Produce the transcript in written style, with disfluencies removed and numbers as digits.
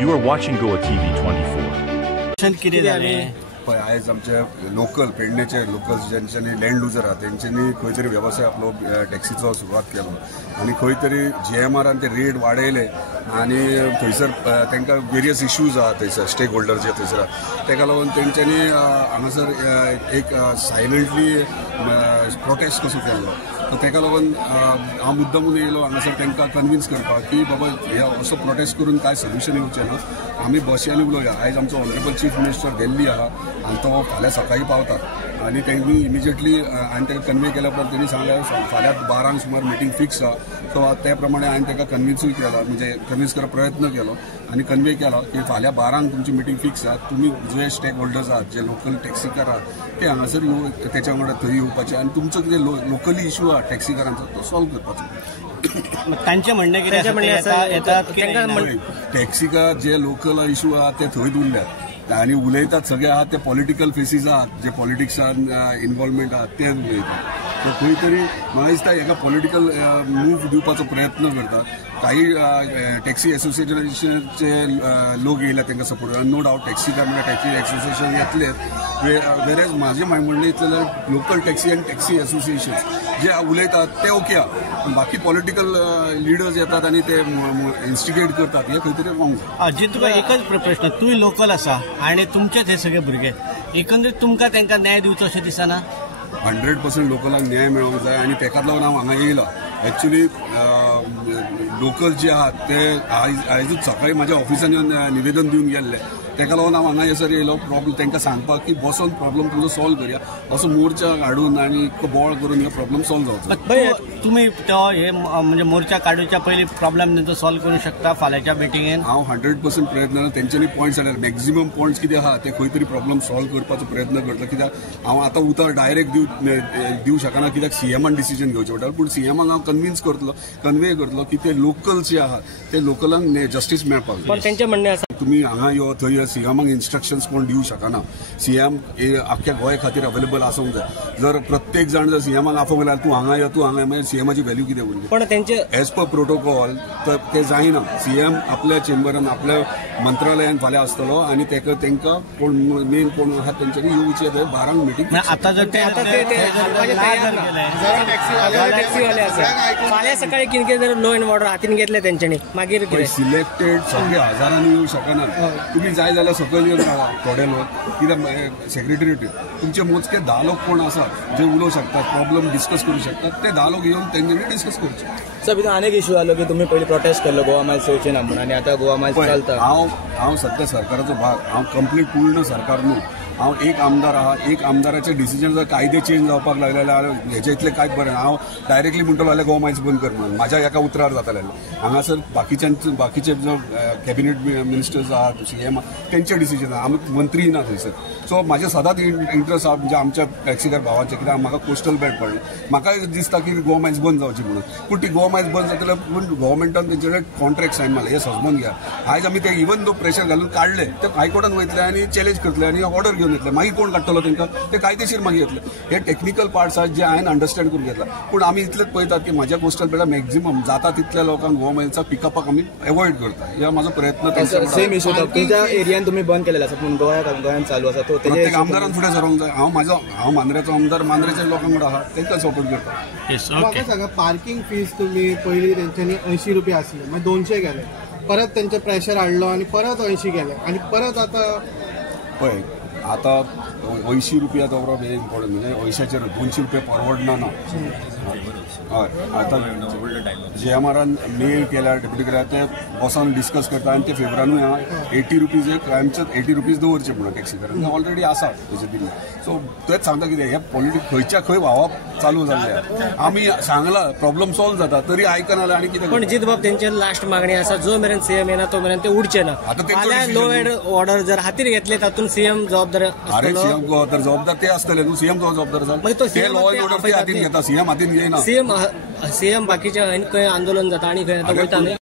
You are watching Goa TV 24. किती झाले पण आयज आमचे लोकल पेडणेचे लोकल ज्यांच्यानी लँड लुजर आहात त्यांच्यानी खंय तरी व्यवसाय आपलो टॅक्सीचो सुरवात केलो आणि खंय तरी GMRन ते रेट वाडयले आणि थंयसर तांकां वेरियस इश्यूज आहात थंयसर स्टेक होल्डर जे थंयसर आहात ताका लागून तेंच्यांनी हांगासर एक सायलंटली प्रोटेस्ट कसो केल्लो सो ताका लागून हांव मुद्दामून येयलो हांगासर तांकां कन्विन्स करपाक की बाबा हे असो प्रोटेस्ट करून काय सोल्युशन येवचें ना आमी बशी उलोवया आयज आमचो ऑनरेबल चीफ मिनिस्टर दिल्ली आहा आनी तो फाल्यां सकाळी पावता आणि त्यांनी इमिजिएटली हांवें ताका कन्वे केल्या उपरांत तेणी सांगलें फाल्यां 12 सुमार मिटींग फिक्स आहा सो त्या प्रमाणे हांवें ताका कन्विन्सूय केला म्हणजे कन्विन्स करप प्रयत्न केलो आणि कन्वे केला की फाल्यां 12 तुमची मिटींग फिक्स आहा तुमी जे स्टेक होल्डर्स आहात जे लोकल टॅक्सीकार आहात ते हांगासर त्याच्या वांगडा थंय येवपाचे आणि तुमचो कितें लोकली इश्यू आहा टॅक्सीकारांचो तो सॉल्व करपाचो तांचे म्हणणें कितें टॅक्सीकार जे लोकल इश्यू आहा ते थंयच उरल्यात आणि उलयतात सगळे आहात ते पॉलिटिकल फेसीस आहात जे पॉलिटिक्सान इन्वॉल्वमेंट आहात ते उलयतात सो खंय तरी म्हाका दिसता हेका पॉलिटिकल मूव दिवपाचो प्रयत्न करतात काही टॅक्सी एसोसिएशनाचे लोक येयला तांकां सपोर्ट करतात नो डावट टॅक्सीकार म्हणजे टॅक्सी एसोसिएशन येतलेच वेरेज म्हाजें म्हणणें इतलें जाल्यार लोकल टॅक्सी आनी टॅक्सी एसोसिएशन जे उलयतात ते ओके आहा बाकी पॉलिटिकल लिडर्स येतात आनी ते इन्स्टिगेट करतात हे खंय तरी रॉंग अजी तुका एकच प्रश्न तुवें लोकल आसा आनी तुमचेच हे सगळे भुरगे एकंदरीत तुमकां तांकां न्याय दिवचो अशें दिसना 100% लोकलांक न्याय मेळोंक जाय आनी ताकाच लागून हांव हांगा येयला एक्चुअली लोकल जे आहात ते आयजूच सकाळी म्हाज्या ऑफिसान येवन निवेदन दिवन गेल्ले ताका लागून हांव हांगा येसर येयलो प्रॉब्लम तांकां सांगपाक की बसून प्रॉब्लम तुमचो सॉल्व करया असो मोर्चा काडून आनी बोळ करून हो प्रॉब्लम सॉल्व जावचो तुमी तो हे म्हणजे मोर्चा काडूच्या पयलीं प्रॉब्लम तेंचो सॉल्व करूंक शकता फाल्यांच्या मिटिंगेन हांव 100% प्रयत्न तेंच्यांनी पॉयंट्स हाडल्यार मॅक्झिमम पॉयंट्स कितें आहा ते खंय तरी प्रॉब्लम सॉल्व करपाचो प्रयत्न करतलो कित्याक हांव आतां उतर डायरेक्ट दिवंक शकना कित्याक सीएमान डिसिजन घेवचें पडटलें पूण सीएमाक हांव कन्विन्स करतलो कन्वे करतलो की ते लोकल जे आहात ते लोकलांक जस्टीस मेळपाक पण तेंचें म्हणणें आसा तुमी हांगा यो थंय सीएमाक इन्स्ट्रक्शन्स कोण दिवंक शकना सीएम आख्ख्या गोंया खातीर अवेलेबल आसूंक जाय जर प्रत्येक जाण जर सीएमाक आफोंक गेल्यार तूं हांगा यो मागीर सीएमाची व्हॅल्यू कितें उरली पण तेंचे एज पर प्रोटोकॉल तर ते जायना सीएम आपल्या चेंबरान आपल्या मंत्रालयान फाल्यां आसतलो आनी तांकां कोण मेन कोण आहात तेंच्यांनी येवचे थंय 12 मिटींग आतां जर ते फाल्यां सकाळी कितें जर लो एंड ऑर्डर हातीन घेतले तेंच्यांनी मागीर सिलेक्टेड सगळे हजारांनी येवंक शकना तुम्ही जाय जाल्यार सकयल येवन रावा थोडे लोक कित्याक सेक्रेटरीट तुमचे मोजके 10 लोक कोण आसात जे उलोवंक शकतात प्रॉब्लम डिस्कस करूंक शकतात ते 10 लोक येवन तेंच्यांनी डिस्कस करचे सर भितर अनेक इश्यू जालो की तुम्ही पयलीं प्रोटेस्ट केल्लो गोवा मायल्स येवचें ना म्हणून आनी आतां गोवा मायल्स चलता हांव सध्या सरकाराचो भाग हांव कंप्लीट पूर्ण सरकार न्हू हांव एक आमदार आहा एक आमदाराचे डिसिजन जर कायदे चेंज जावपाक लागले जाल्यार हेजे इतलें कांयच बरें हांव डायरेक्टली म्हणटलो जाल्यार गोवा मायल्स बंद कर म्हणून म्हाज्या एका उतरार जातालें हांगासर बाकीचे जो कॅबिनेट मिनिस्टर्स आहात सीएम तेंचे डिसिजन आमी मंत्री ना थंयसर सो म्हाजे सदांच इंट्रस्ट आहा म्हणजे आमच्या टॅक्सीकार भावाचे कित्याक म्हाका कोस्टल बेल्ट पडलें म्हाका दिसता की गोवा मायल्स बंद जावची म्हणून पूण ती गोवा मायल्स बंद जातले पूण गव्हर्मेंटान तेंचे कडेन कॉन्ट्रॅक्ट सायन मारले हे समजून घ्या आयज आमी ते इवन दो प्रेशर घालून काडले ते हायकोर्टान वयतले आनी चॅलेंज करतले आनी ऑर्डर घेवन येतले मागीर कोण काडटलो तांकां ते कायदेशीर मागीर येतले हे टेक्निकल पार्ट्स आहात जे हांवें अंडरस्टँड करून घेतला पूण आमी इतलेंच पळयतात की म्हाज्या कोस्टल बेल्टार मॅक्झिमम जाता तितल्या लोकांक गोवा मायल्सा पिकअपाक आमी एवॉयड करता हे म्हाजो प्रयत्न सेम इश्यू तुमच्या एरियान तुमी बंद केलेलो आसा पूण गोंयान चालू आसा तो प्रत्येक आमदारान फुडें सरोंक जाय हांव मांद्रेचो आमदार मांद्रेच्या लोकां कडेन आहा तांकां सपोर्ट करता म्हाका सांगा पार्किंग फीज तुमी पयलीं तेंच्यांनी 80 रुपया आसले मागीर 200 गेले परत तेंचे प्रेशर हाडलो आनी परत 80 गेले आनी परत आतां पळय आतां 80 रुपया दवरप हें इम्पॉर्टंट म्हणजे 80चेर 200 रुपया परवडना ना हय आतां GMRन मेल केल्यार डेप्युटी केल्यार ते बसून डिस्कस करता आनी ते फेवरानूय आहा 80 रुपीज आमचे 80 रुपीज दवरचे म्हणून टॅक्सीकारांक ऑलरेडी आसा तेचे दिल्ले सो तेच सांगता कितें हे पॉलिटिक्स खंयच्या खंय व्हांवप चालू जाल्लें आमी सांगला प्रॉब्लम सॉल्व जाता तरी आयकना जाल्यार आनी कितें पण जित बाब तेंचे लास्ट मागणी आसा जो मेरेन सीएम येना तो मेरेन ते उडचे ना फाल्यां लो एंड ऑर्डर जर हातीर घेतले तातूंत सीएम जबाबदार अरे सीएम जबाबदार ते आसतले न्हू सीएम जबाबदार जाता लॉ एंड ऑर्डर ते हातीन घेता सीएम हातीन घेयना सीएम बाकीच्या खंय आंदोलन जाता आनी खंय वयता